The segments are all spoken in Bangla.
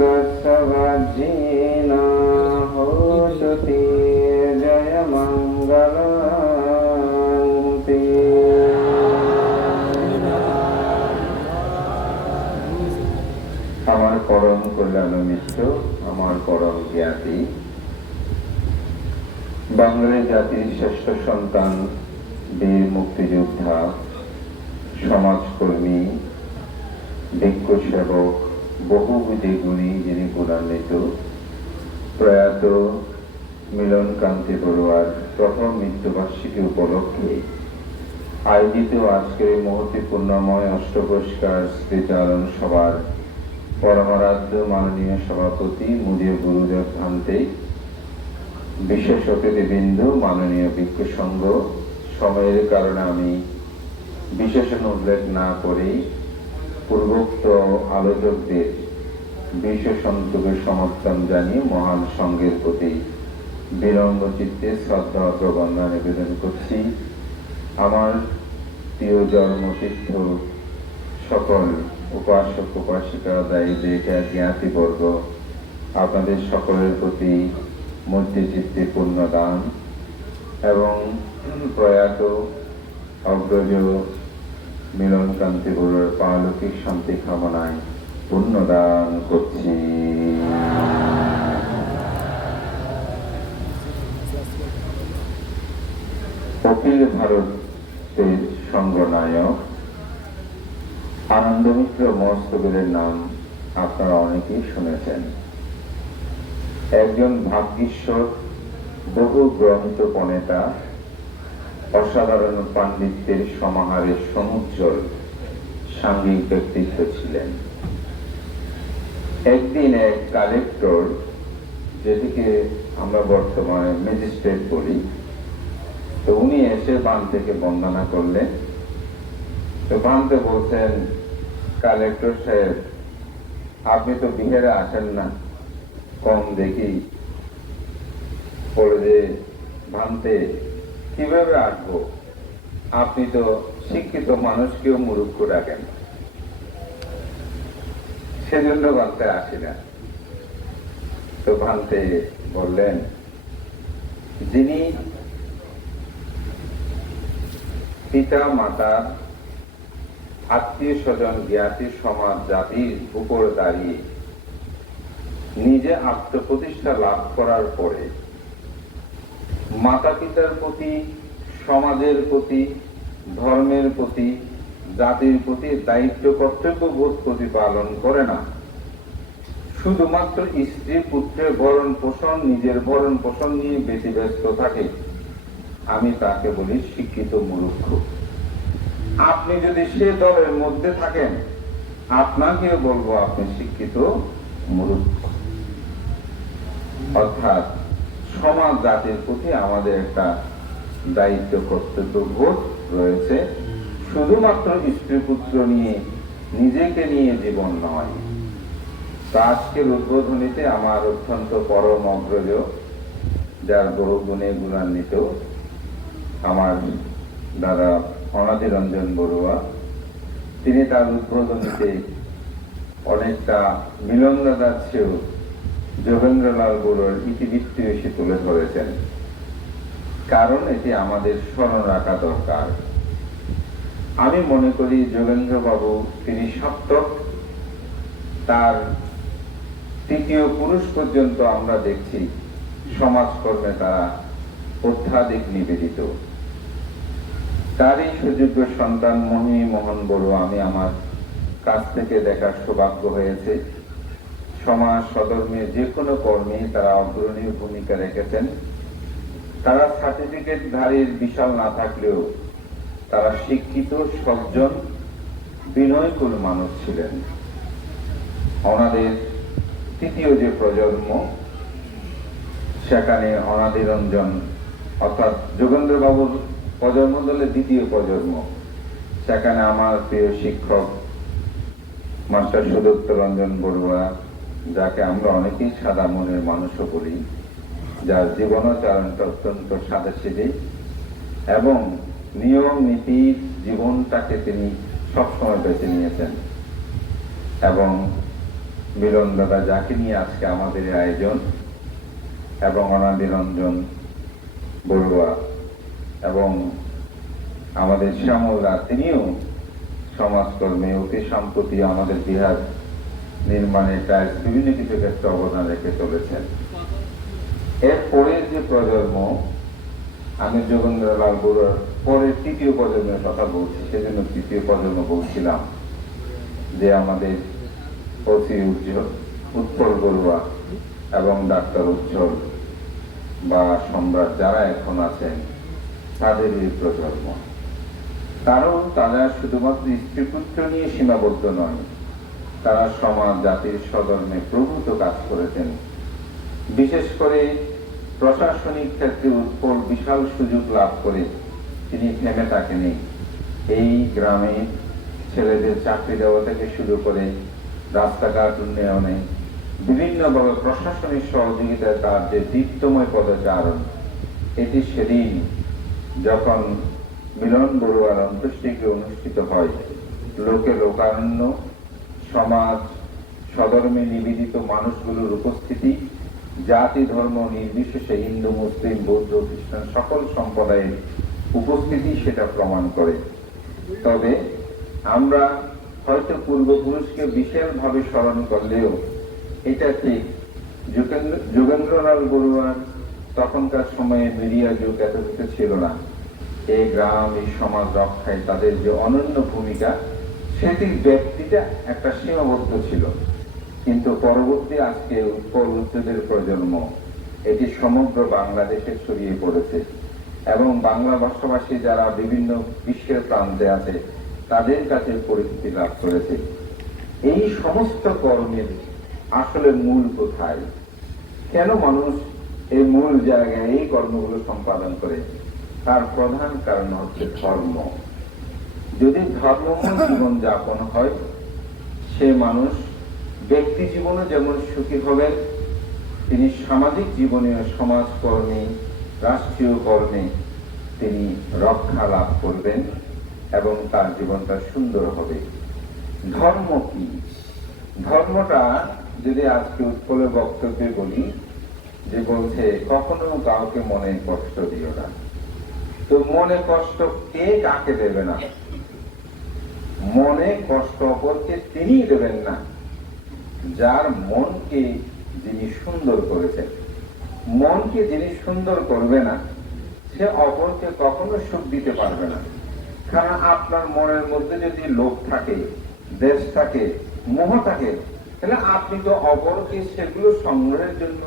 सवज्जीना होशुति जय मंगलांति। আমার পরম কল্যাণমিষ্ট, আমার পরম জ্ঞাতি, বাঙালি জাতির শ্রেষ্ঠ সন্তান, বীর মুক্তিযোদ্ধা, সমাজকর্মী, ভিক্ষু সেবক, বহুবিধি গুণী, যিনি গুণান্বিত, প্রয়াত মিলন কান্তি বড়ুয়ার প্রথম মৃত্যুবার্ষিকী উপলক্ষে আয়োজিত আজকের এই মুহূর্তপূর্ণময় অষ্টপুরস্কার স্মৃতিচারণ সভার পরমারাধ্য মাননীয় সভাপতি মুজিব গুরুদেব ভান্তে, বিশেষ অতিথিবৃন্দ, মাননীয় ভিক্ষু সংঘ, সময়ের কারণে আমি বিশেষণ উল্লেখ না করেই পূর্বোক্ত আলোচকদের বিশেষ অন্তকে সমর্থন জানিয়ে মহান সংঘের প্রতি বিনম্র চিত্তে শ্রদ্ধা প্রবন্ধা নিবেদন করছি। আমার প্রিয় জন্মতীর্থ সকল উপাসক উপাসিকা, দায়ীদের, জ্ঞাতিবর্গ, আপনাদের সকলের প্রতি মধ্যে চিত্তে পুণ্যদান এবং প্রয়াত অগ্রজ মিলন কান্তি বড়ুয়ার পারলৌকিক শান্তি কামনায় পুণ্যদান করছি। অখিল ভারতের সংঘনায়ক আনন্দমিত্র মহস্তবীরের নাম আপনারা অনেকেই শুনেছেন। একজন ভাগ্যীশ্বর, বহু গ্রন্থ প্রণেতা, অসাধারণ পাণ্ডিত্যের সমাহারে সমুজ্জ্বল সাংঘিক ব্যক্তিত্ব ছিলেন। একদিন এক কালেক্টর, যেটিকে আমরা বর্তমানে ম্যাজিস্ট্রেট বলি, তো উনি এসে বান থেকে বন্দনা করলেন। তো বানতে বলছেন, কালেক্টর সাহেব, আপনি তো বিহারে আসেন না, কম দেখি। বলে যে, ভান্তে, কিভাবে আসবো? আপনি তো শিক্ষিত মানুষকেও মূর্খ রাখেন, সেজন্য ভান্তে আসি না। তো ভান্তে বললেন, যিনি পিতা মাতা, আত্মীয় স্বজন, জ্ঞাতি, সমাজ, জাতির উপর দাঁড়িয়ে নিজে আত্মপ্রতিষ্ঠা লাভ করার পরে মাতা পিতার প্রতি, সমাজের প্রতি, ধর্মের প্রতি, জাতির প্রতি দায়িত্ব কর্তব্য বোধ প্রতিপালন করে না, শুধুমাত্র স্ত্রী পুত্রের ভরণ পোষণ, নিজের ভরণ পোষণ নিয়ে বেশি ব্যস্ত থাকে, আমি তাকে বলি শিক্ষিত মূর্খ। আপনি যদি সে দলের মধ্যে থাকেন, আপনাকেও বলবো আপনি শিক্ষিত মূর্খ। অর্থাৎ সমাজ জাতির প্রতি আমাদের একটা দায়িত্ব কর্তব্য বোধ রয়েছে, শুধুমাত্র স্ত্রী পুত্র নিয়ে, নিজেকে নিয়ে জীবন নয়। তো আজকের উদ্বোধনীতে আমার অত্যন্ত পরম অগ্রজ, যার বহু গুণে গুণান্বিত, আমার দাদা অনাদি রঞ্জন বড়ুয়া, তিনি তার উদ্বোধনীতে অনেকটা মিলন দাদার চেয়েও যোগেন্দ্রলাল বড়ুয়ার ইতিবৃত্তি বেশি তুলে ধরেছেন। কারণ এটি আমাদের স্মরণ রাখা দরকার। আমি মনে করি যোগেন্দ্র বাবু, তিনি সপ্তক, তার তৃতীয় পুরুষ পর্যন্ত আমরা দেখছি সমাজকর্মে তারা অত্যাধিক নিবেদিত। তারই সুযোগ্য সন্তান মহি মোহন বড়ুয়া আমি আমার কাছ থেকে দেখার সৌভাগ্য হয়েছে। সমাজ সধর্মীয় যে কোনো কর্মে তারা অগ্রণী ভূমিকা রেখেছেন। তারা সার্টিফিকেট ধারীর বিশাল না থাকলেও তারা শিক্ষিত, সজ্জন, বিনয়কুল মানুষ ছিলেন। ওনাদের তৃতীয় যে প্রজন্ম, সেখানে অনাদি রঞ্জন, অর্থাৎ যোগেন্দ্র বাবুর প্রজন্ম দলে দ্বিতীয় প্রজন্ম, সেখানে আমার প্রিয় শিক্ষক মাস্টার সুদত্ত রঞ্জন বড়ুয়া, যাকে আমরা অনেকেই সাদা মনের মানুষও বলি, যার জীবনাচরণটা অত্যন্ত সাদাসিধে এবং নিয়ম নীতির জীবনটাকে তিনি সবসময় বেছে নিয়েছেন। এবং মিলন দাদা, যাকে নিয়ে আজকে আমাদের এই আয়োজন, এবং অনাদিরঞ্জন বড়ুয়া এবং আমাদের শ্যামলদা, তিনিও সমাজকর্মে অতি সম্প্রতি আমাদের বিহার নির্মাণে টাইলস বিভিন্ন কিছু ক্ষেত্রে অবদান রেখে চলেছেন। এর পরের যে প্রজন্ম, আমি যোগেন্দ্রলাল বড়ুয়ার পরের তৃতীয় প্রজন্মের কথা বলছি, সেজন্য তৃতীয় প্রজন্ম বলছিলাম, যে আমাদের অতি উৎপল বড়ুয়া এবং ডাক্তার উজ্জ্বল বা সম্রাট যারা এখন আছেন, তাদের এই প্রজন্ম। কারণ তারা শুধুমাত্র স্ত্রীপুত্র নিয়ে সীমাবদ্ধ নয়, তারা সমাজ জাতির স্বধর্মে প্রভূত কাজ করেছেন। বিশেষ করে প্রশাসনিক ক্ষেত্রে উৎপল বিশাল সুযোগ লাভ করে তিনি থেমে থাকেনি। এই গ্রামে ছেলেদের চাকরি দেওয়া থেকে শুরু করে রাস্তাঘাট উন্নয়নে বিভিন্নভাবে প্রশাসনিক সহযোগিতায় তার যে দীপ্তময় পদচারণ, এটি সেদিন যখন মিলন বড়ুয়ার অন্ত্যেষ্টিক্রিয়া অনুষ্ঠিত হয়, লোকে লোকারণ্য, সমাজ সধর্মে নিবেদিত মানুষগুলোর উপস্থিতি, জাতি ধর্ম নির্বিশেষে হিন্দু মুসলিম বৌদ্ধ খ্রিস্টান সকল সম্প্রদায়ের উপস্থিতি সেটা প্রমাণ করে। তবে আমরা হয়তো পূর্বপুরুষকে বিশালভাবে স্মরণ করলেও এটা ঠিক, যোগেন্দ্রলাল বড়ুয়ার তখনকার সময়ে মিডিয়া যুগ এত কিছু ছিল না। এই গ্রাম, এই সমাজ রক্ষায় তাদের যে অনন্য ভূমিকা, সেটির ব্যক্তিটা একটা সীমাবদ্ধ ছিল। কিন্তু পরবর্তী আজকে উৎপল উচ্চদের প্রজন্ম, এটি সমগ্র বাংলাদেশে ছড়িয়ে পড়েছে এবং বাংলা ভাষাভাষী যারা বিভিন্ন বিশ্বের প্রান্তে আছে, তাদের কাছে পরিচিতি লাভ করেছে। এই সমস্ত কর্মের আসলে মূল কোথায়? কেন মানুষ এই মূল জায়গায় এই কর্মগুলো সম্পাদন করে? তার প্রধান কারণ হচ্ছে ধর্ম। যদি ধর্মময় জীবন যাপন হয়, সে মানুষ ব্যক্তি জীবনে যেমন সুখী হবেন, তিনি সামাজিক জীবনে, সমাজকর্মী, রাষ্ট্রীয় কর্মে তিনি রক্ষা লাভ করবেন এবং তার জীবনটা সুন্দর হবে। ধর্ম কি? ধর্মটা যদি আজকে উৎপলের বক্তব্যে বলি, যে বলছে কখনো কাউকে মনে কষ্ট দিও না। তো মনে কষ্ট কে কাকে দেবে না? মনে কষ্ট অপরকে তিনিই দেবেন না, যার মনকে যিনি সুন্দর করেছেন। মনকে যিনি সুন্দর করবে না, সে অপরকে কখনো সুখ দিতে পারবে না। কারণ আপনার মনের মধ্যে যদি লোভ থাকে, দেশ থাকে, মোহ থাকে, তাহলে আপনি তো অপরকে সেগুলো সংগ্রহের জন্য,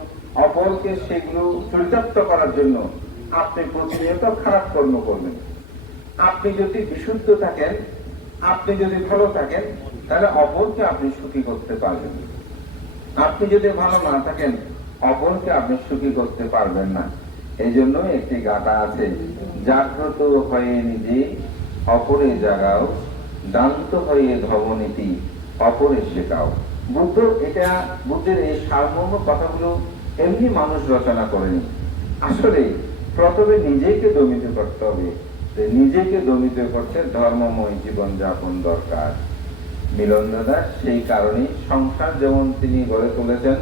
অপরকে সেগুলো চরিতার্থ করার জন্য আপনি প্রতিনিয়ত খারাপ কর্ম করবেন। আপনি যদি বিশুদ্ধ থাকেন, আপনি যদি ভালো থাকেন, তাহলে অপরকে আপনি সুখী করতে পারবেন। আপনি যদি ভালো না থাকেন, অপরকে আপনি সুখী করতে পারবেন না। এই জন্য একটি গাথা আছে, জাগ্রত হয়ে নিজে অপরে জাগাও, দান্ত হয়ে ধর্মনীতি অপরে শেখাও। বুদ্ধের এই সারমর্ম কথাগুলো এমনি মানুষ রচনা করেনি। আসলে প্রথমে নিজেকে দমিত করতে হবে। নিজেকে দমিত করতে ধর্মময় জীবন যাপন দরকার। মিলন দাদা সেই কারণে সংসার যেমন তিনি গড়ে তুলেছেন,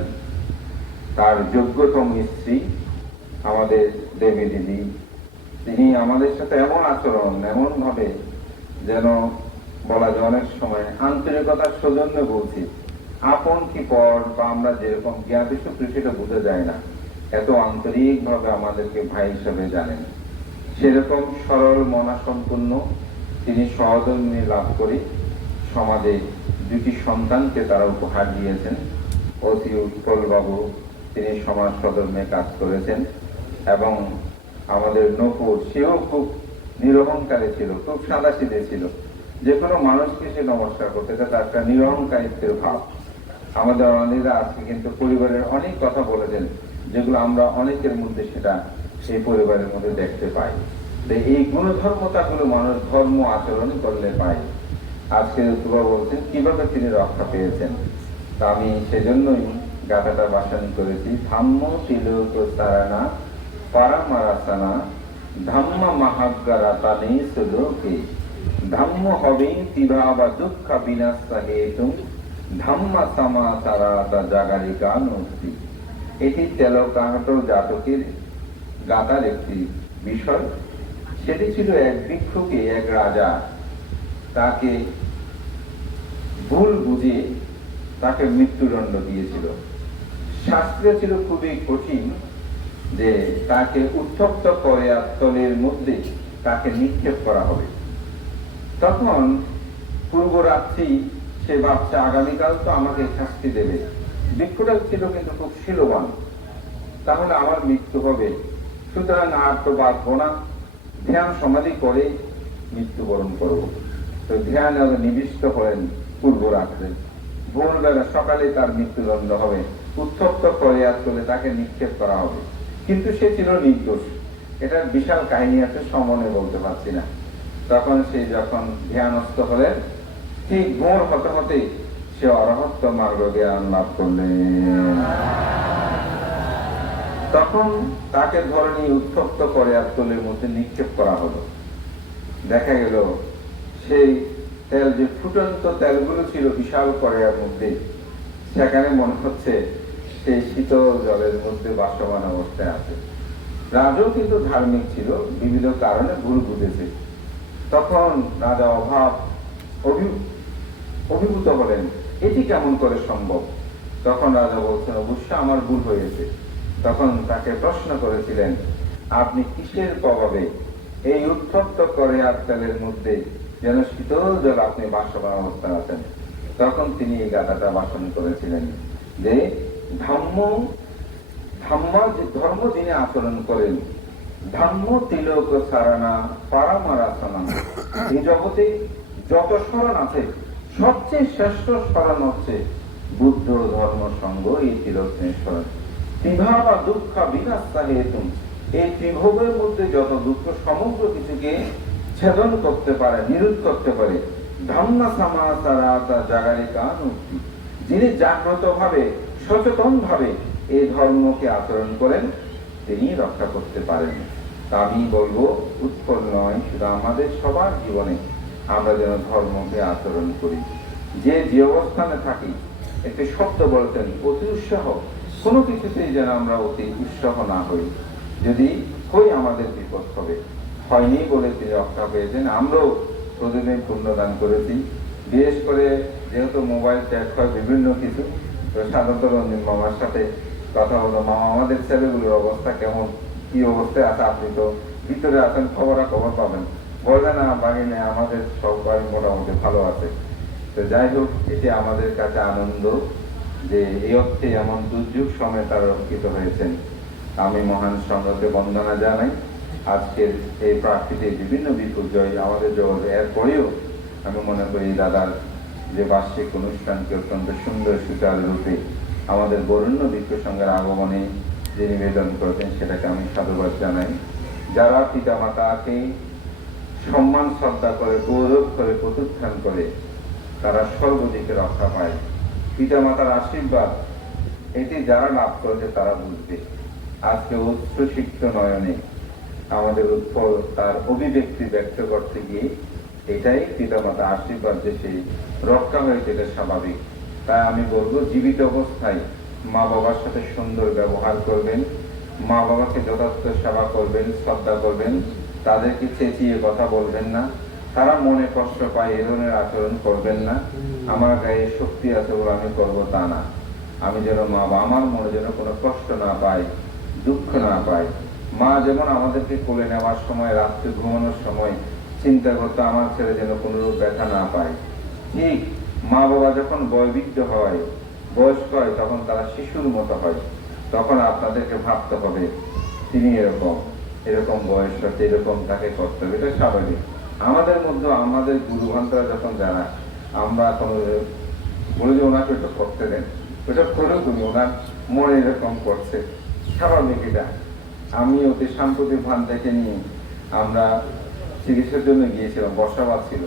তার যোগ্যতম স্ত্রী আমাদের দেবী দিদি, তিনি আমাদের সাথে এমন আচরণ, এমন ভাবে যেন বলা যায় অনেক সময় আন্তরিকতার সৌজন্য বলছি, আপন কি পর বা আমরা যেরকম জ্ঞাতি সূত্রে সেটা বোঝা যায় না, এত আন্তরিক ভাবে আমাদেরকে ভাই হিসেবে জানেন। সেরকম সরল মনা সম্পূর্ণ তিনি সহধর্মী লাভ করে সমাজে দুটি সন্তানকে তারা উপহার দিয়েছেন। অতি উৎপল বাবু তিনি সমাজ সধর্মে কাজ করেছেন এবং আমাদের নকুর, সেও খুব নিরহংকারী ছিল, খুব সাদাসিধে ছিল। যে কোনো মানুষকে সে নমস্কার করতে, তার একটা নিরহংকারিত্বের ভাব। আমাদের অনেকরা আজকে কিন্তু পরিবারের অনেক কথা বলেছেন, যেগুলো আমরা অনেকের মধ্যে সেটা সেই পরিবারের মধ্যে দেখতে পাই। এই গুণধর্মতাগুলো মানুষ ধর্ম আচরণ করলে পায়। আজকে তুবা বলছেন কিভাবে তিনি রক্ষা পেয়েছেন। তা আমি সেজন্যই গাথাটা বাসন করেছি, ধাম্ম তিলক তারানা পারামারাসানা ধাম্ম মহাগ্রাতানি সুলোকে ধাম্ম হবে তিভা বা দুঃখ বিনাশ হেতুম ধাম্মা সামা সারাতা জাগারিকা নক্তি। এটি তেলকাহট জাতকের গাতার একটি বিষয়। সেটি ছিল এক ভিক্ষুকে এক রাজা তাকে ভুল বুঝে তাকে মৃত্যুদণ্ড দিয়েছিল। শাস্ত্রে ছিল খুবই কঠিন যে তাকে উত্তপ্ত করে তলের মধ্যে তাকে নিক্ষেপ করা হবে। তখন পূর্ব রাত্রি সে ভাবছে আগামীকাল তো আমাকে শাস্তি দেবে। ভিক্ষুটা ছিল কিন্তু খুব শীলবান, তাহলে আমার মৃত্যু হবে, সুতরাং আর তো বাঁচবো না, ধ্যান সমাধি করে মৃত্যুবরণ করব। তো ধ্যান নিবিষ্ট হলেন পূর্ব রাত্রে। ভোরবেলা সকালে তার মৃত্যুদণ্ড হবে, উত্তপ্ত করে তুলে তাকে নিক্ষেপ করা হবে। কিন্তু সে ছিল নির্দোষ। এটার বিশাল কাহিনী আছে, সমনে বলতে পারছি না। তখন সে যখন ধ্যানস্থ হলেন, ঠিক ভোর হতে হতে সে অরহত্ত মার্গ জ্ঞান লাভ করলেন। তখন তাকে ধরে নিয়ে উত্তপ্ত করে তুলের মধ্যে নিক্ষেপ করা হলো। দেখা গেল সেই তেল, যে ফুটন্ত তেলগুলো ছিল বিশাল কড়াইয়ের মধ্যে, সেখানে মনে হচ্ছে সেই শীতল জলের মধ্যে বাসমান অবস্থায় আছে। রাজাও কিন্তু ধার্মিক ছিল, বিবিধ কারণে ভুল বুঝেছে। তখন রাজা অভিভূত হলেন, এটি কেমন করে সম্ভব? তখন রাজা বলছেন, অবশ্য আমার ভুল হয়েছে। তখন তাকে প্রশ্ন করেছিলেন, আপনি কিসের প্রভাবে এই উত্তপ্ত কড়াইয়ের তেলের মধ্যে যেন শীতল জল আপনি বাসমান অবস্থায় আছেন? তখন তিনি এই গাথাটা বাসন করেছিলেন যে ধর্ম যিনি আচরণ করেন, ধর্ম তিলক সারানা পারামারাসনা। এই জগতে যত শরণ আছে সবচেয়ে শ্রেষ্ঠ শরণ হচ্ছে বুদ্ধ ধর্ম সঙ্গ, এই তিলকের শরণ। ত্রিভাব দুঃখ বিনাশা হেতুম। এই ত্রিভবের মধ্যে যত দুঃখ সমগ্র কিছুকে ছেদন করতে পারে, নিরোধ করতে পারে। ধম্মা সামাসারাতা জাগারিকা নুক্তি। যিনি জাগ্রত ভাবে, সচেতন ভাবে এই ধর্মকে আচরণ করেন, তিনি রক্ষা করতে পারেন। তা আমি বলবো, উৎপল নয়, শুধু আমাদের সবার জীবনে আমরা যেন ধর্মকে আচরণ করি। যে অবস্থানে থাকি, একটি শব্দ বলতেন, অতি উৎসাহ। কোনো কিছুতেই যেন আমরা অতি উৎসাহ না হই। যদি হই আমাদের বিপদ হবে। হয়নি বলে তিনি রক্ষা পেয়েছেন। আমরাও প্রতিদিন পুণ্যদান করেছি। বিশেষ করে যেহেতু মোবাইল চ্যাট হয় বিভিন্ন কিছু, তো সাধারণত রঞ্জিত মামার সাথে কথা হলো, মামা আমাদের ছেলেগুলোর অবস্থা কেমন, কি অবস্থায় আছে, আপনি তো ভিতরে আছেন, খবর পাবেন। বলে না বাহিনী আমাদের সবাই মোটামুটি ভালো আছে। তো যাই হোক, এটি আমাদের কাছে আনন্দ যে এই অর্থে এমন দুর্যোগ সময় তারা রক্ষিত হয়েছেন। আমি মহান সংঘকে বন্দনা জানাই। আজকের এই প্রাকৃতিক বিভিন্ন বিপর্যয় আমাদের জগতে, এরপরেও আমি মনে করি দাদার যে বার্ষিক অনুষ্ঠানকে অত্যন্ত সুন্দর সুচারু রূপে আমাদের বরেণ্য ভিক্ষু সংঘের আগমনে যে নিবেদন করেছেন, সেটাকে আমি সাধুবাদ জানাই। যারা পিতা মাতাকে সম্মান শ্রদ্ধা করে, গৌরব করে, প্রত্যুত্থান করে, তারা সর্বদিকে রক্ষা পায়। পিতা মাতার আশীর্বাদ এটি যারা লাভ করেছে তারা বুঝবে। আজকে উচ্চশিক্ষিত নয়নে আমাদের উৎপল তার অভিব্যক্তি ব্যক্ত করতে গিয়ে এটাই পিতা মাতা আশীর্বাদ যে সে রক্ষা হয়েছে, এটা স্বাভাবিক। তাই আমি বলবো, জীবিত অবস্থায় মা বাবার সাথে সুন্দর ব্যবহার করবেন, মা বাবাকে যথার্থ সেবা করবেন, শ্রদ্ধা করবেন, তাদেরকে চেঁচিয়ে কথা বলবেন না, তারা মনে কষ্ট পায় এ ধরনের আচরণ করবেন না। আমার গায়ে শক্তি আছে বলে আমি করবো তা না। আমি যেন মা বা আমার মনে যেন কোনো কষ্ট না পায়, দুঃখ না পায়। মা যেমন আমাদেরকে কোলে নেওয়ার সময়, রাত্রে ঘুমানোর সময় চিন্তা করতো আমার ছেলে যেন কোনো ব্যথা না পায়, ঠিক মা বাবা যখন বয়োবৃদ্ধ হয়, বয়স্ক হয়, তখন তারা শিশুর মতো হয়। তখন আপনাদেরকে ভাবতে হবে তিনি এরকম বয়স হচ্ছে, এরকম তাকে করতে হবে, এটা স্বাভাবিক। আমাদের মধ্যে আমাদের গুরুভান্তরা যখন জানা, আমরা এখন বলে যে ওনাকে ওটা করতে দেন, ওটা করেও তুমি, ওনার মনে এরকম করছে, স্বাভাবিক এটা। আমি অতি সাম্প্রতিক ভান দেখে নিয়ে আমরা চিকিৎসার জন্য গিয়েছিলাম, বর্ষাবাদ ছিল,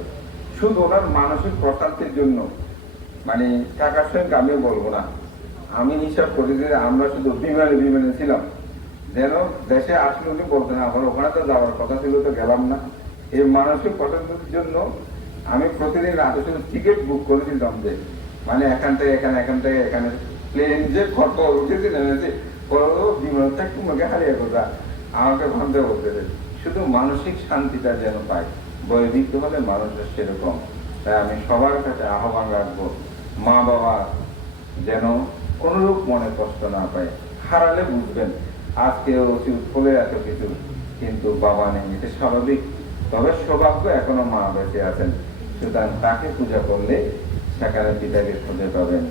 শুধু ওনার মানসিক প্রশান্তির জন্য। মানে টাকার সঙ্গে আমিও বলবো না, আমি হিসাব করি যে আমরা শুধু বিমানে ছিলাম, যেন দেশে আসলে উনি বলতেন আমার ওখানে তো যাওয়ার কথা ছিল, তো গেলাম না। এই মানসিক প্রশান্তির জন্য আমি প্রতিদিন রাতে শুধু টিকিট বুক করে দিতাম যে মানে এখান থেকে এখানে প্লেন যে ফটো উঠেছে নেমেছে বিমানটা তোমাকে হারিয়ে কথা আমাকে ভাবতে বলতেছে। শুধু মানসিক শান্তিটা যেন পায়, বৈদিক হলে মানুষের সেরকম। তাই আমি সবার কাছে আহ্বান রাখবো, মা বাবা যেন কোনরূপ মনে কষ্ট না পায়। হারালে বুঝবেন আজকে অতি উৎফলে এত কিছু, কিন্তু বাবা নেই, এটা স্বাভাবিক। তবে সৌভাগ্য এখনো মা বেঁচে আছেন, সুতরাং তাকে পূজা করলে সেখানে পিতাকে খুঁজে পাবেন।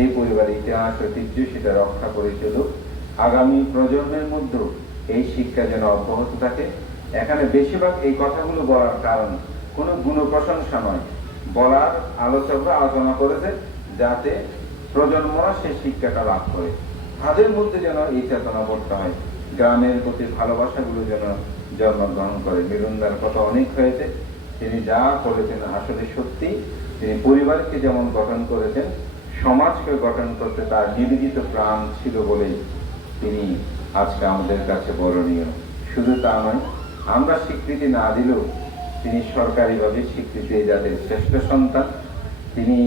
এই পরিবারের ইতিহাস ঐতিহ্য সেটা রক্ষা করে চলুক, আগামী প্রজন্মের মধ্যেও এই শিক্ষা যেন অব্যাহত থাকে। এখানে বেশিরভাগ এই কথাগুলো বলার কারণ কোনো গুণ প্রশংসা নয়, বলার আলোচকরা আলোচনা করেছে যাতে প্রজন্মরা সেই শিক্ষাটা লাভ করে, তাদের মধ্যে যেন এই চেতনা বোধটা হয়, গ্রামের প্রতি ভালোবাসাগুলো যেন জন্মগ্রহণ করে। মিলনদার কথা অনেক হয়েছে, তিনি যা করেছেন আসলে সত্যি। তিনি পরিবারকে যেমন গঠন করেছেন, সমাজকে গঠন করতে তার নিবেদিত প্রাণ ছিল বলেই তিনি আজকে আমাদের কাছে বরণীয়। শুধু তা নয়, আমরা স্বীকৃতি না দিলেও তিনি সরকারিভাবে স্বীকৃতি যাদের শ্রেষ্ঠ সন্তান। তিনি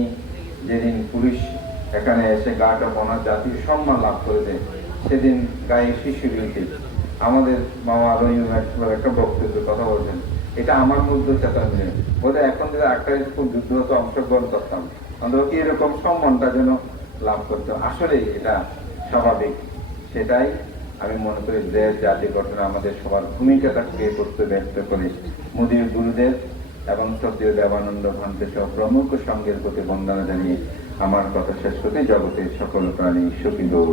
যেদিন পুলিশ এখানে এসে গাটা বনার জাতীয় সম্মান লাভ করেছে, সেদিন গায়ে শিশুগুলিকে আমাদের মামা রহিম একটা বক্তব্যের কথা বলছেন, এটা আমার মধ্যে চেতনা মিলে বোধ হয় এখন যদি একটা স্কুল যুদ্ধ হতো অংশগ্রহণ করতাম, অন্তত এরকম সম্মানটা যেন লাভ করতো। আসলে এটা স্বাভাবিক, সেটাই আমি মনে করি দেশ জাতি গঠনে আমাদের সবার ভূমিকাটা প্লে করতে ব্যক্ত করি। মোদীর গুরুদেব এবং শ্রদ্ধেয় দেবানন্দ ভান্তে সহ প্রমুখ সঙ্গের প্রতি বন্দনা জানিয়ে আমার কথা শেষ করতে, জগতের সকল প্রাণী সুখী হোক।